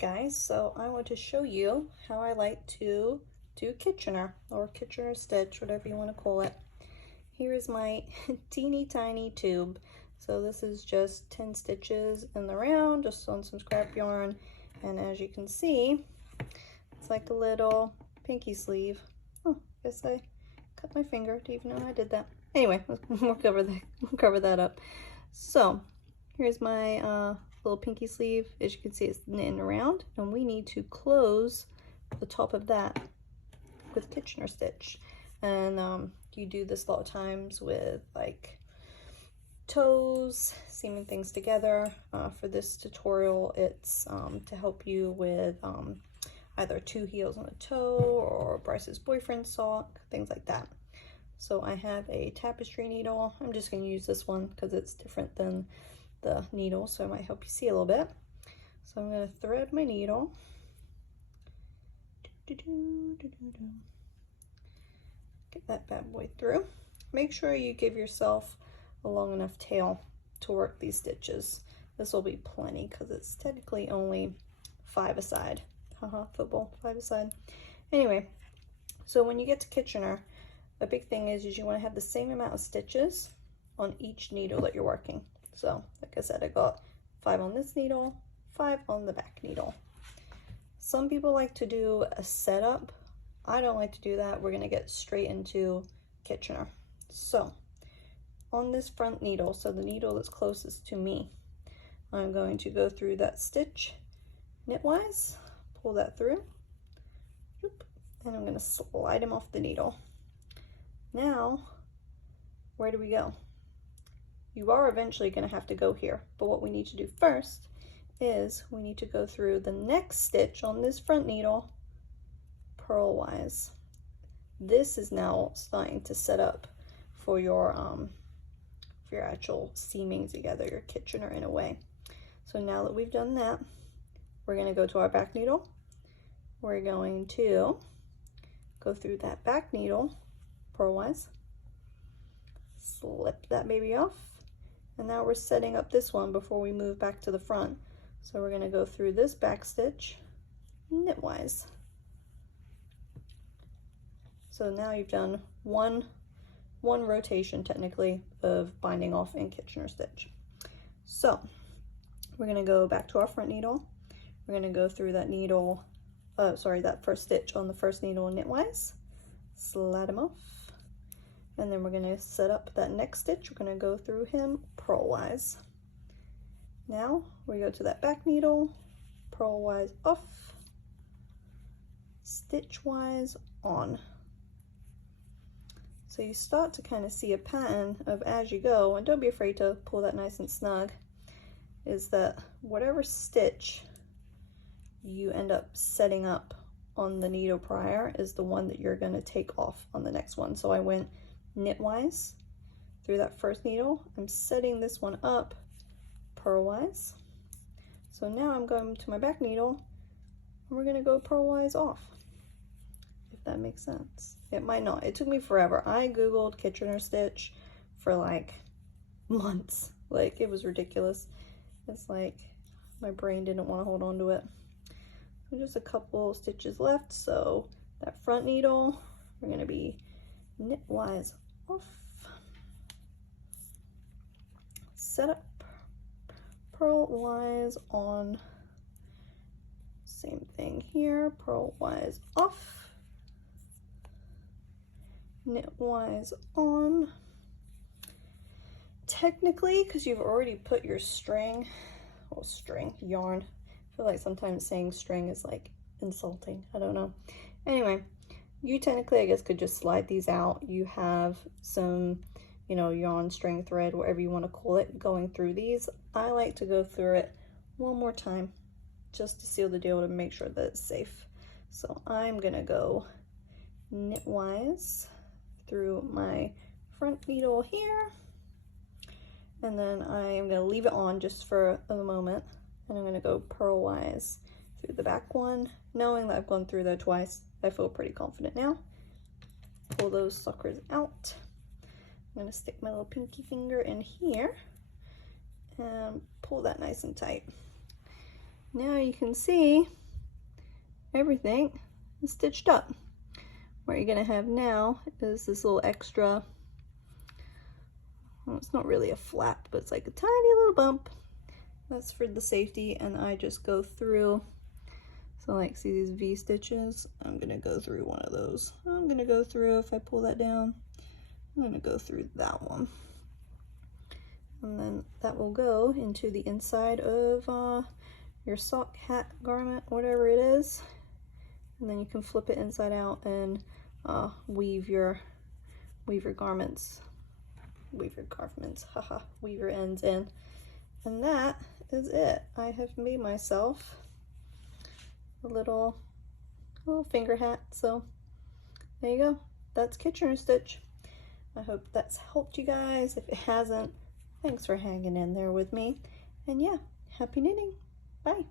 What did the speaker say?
guys, so I want to show you how I like to do Kitchener or Kitchener stitch, whatever you want to call it. Here is my teeny tiny tube. So this is just 10 stitches in the round, just on some scrap yarn, and as you can see, it's like a little pinky sleeve. Oh, guess I cut my finger. Do you even know I did that? Anyway, we'll cover that up. So here's my little pinky sleeve. As you can see, it's knitting around, and we need to close the top of that with Kitchener stitch. And you do this a lot of times with like toes, seaming things together. For this tutorial, it's to help you with either 2 heels on a toe or Bryce's boyfriend sock, things like that. So I have a tapestry needle. I'm just going to use this one because it's different than the needle, so it might help you see a little bit. So I'm going to thread my needle. Get that bad boy through. Make sure you give yourself a long enough tail to work these stitches. This will be plenty because it's technically only 5 a side. Haha, football, 5 a side. Anyway, so when you get to Kitchener, a big thing is you want to have the same amount of stitches on each needle that you're working. So, like I said, I got 5 on this needle, 5 on the back needle. Some people like to do a setup. I don't like to do that. We're going to get straight into Kitchener. So, on this front needle, so the needle that's closest to me, I'm going to go through that stitch knitwise, pull that through, and I'm going to slide him off the needle. Now, where do we go? You are eventually going to have to go here, but what we need to do first is we need to go through the next stitch on this front needle purlwise. This is now starting to set up for your actual seaming together, your Kitchener in a way. So now that we've done that, we're going to go to our back needle. We're going to go through that back needle purlwise, slip that baby off, and now we're setting up this one before we move back to the front. So we're going to go through this back stitch knitwise. So now you've done one rotation technically of binding off in Kitchener stitch. So we're going to go back to our front needle. We're going to go through that needle, that first stitch on the first needle knitwise, slide them off, and then we're going to set up that next stitch. We're going to go through him purlwise. Now we go to that back needle, purlwise off, stitchwise on. So you start to kind of see a pattern of as you go, and don't be afraid to pull that nice and snug, is that whatever stitch you end up setting up on the needle prior is the one that you're going to take off on the next one. So I went knitwise through that first needle. I'm setting this one up purlwise. So now I'm going to my back needle and we're going to go purlwise off, if that makes sense. It might not. It took me forever. I googled Kitchener stitch for like months. Like, it was ridiculous. It's like my brain didn't want to hold on to it. So just a couple stitches left. So that front needle, we're going to be knitwise off, set up, purlwise on, same thing here, purlwise off, knitwise on. Technically, because you've already put your yarn, I feel like sometimes saying string is like insulting, I don't know. Anyway, you technically, I guess, could just slide these out. You have some, yarn, string, thread, whatever you want to call it, going through these. I like to go through it one more time just to seal the deal, to make sure that it's safe. So I'm gonna go knitwise through my front needle here, and then I am going to leave it on just for a moment, and I'm going to go purlwise through the back one. Knowing that I've gone through there twice, I feel pretty confident now. Pull those suckers out. I'm going to stick my little pinky finger in here and pull that nice and tight. now you can see everything is stitched up. What you're gonna have now is this little extra, well, it's not really a flap, but it's like a tiny little bump. That's for the safety, and I just go through. So like, see these V stitches? I'm gonna go through one of those. I'm gonna go through, if I pull that down, I'm gonna go through that one. And then that will go into the inside of your sock, hat, garment, whatever it is. And then you can flip it inside out and weave your garments, haha, weave your ends in. And that is it. I have made myself a little finger hat. So there you go. That's Kitchener stitch. I hope that's helped you guys. If it hasn't, thanks for hanging in there with me. And yeah, happy knitting. Bye.